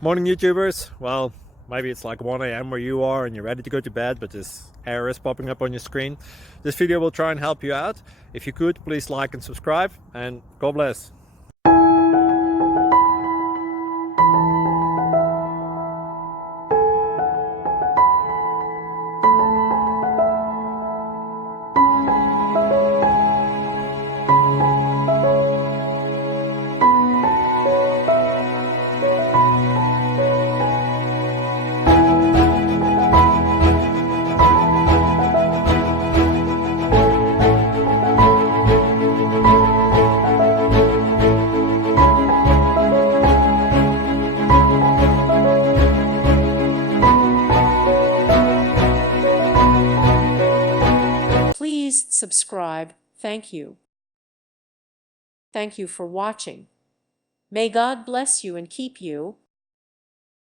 Morning YouTubers. Well, maybe it's like 1 a.m. where you are and you're ready to go to bed, but this error is popping up on your screen. This video will try and help you out. If you could, please like and subscribe, and God bless. Please subscribe. Thank you. Thank you for watching. May God bless you and keep you.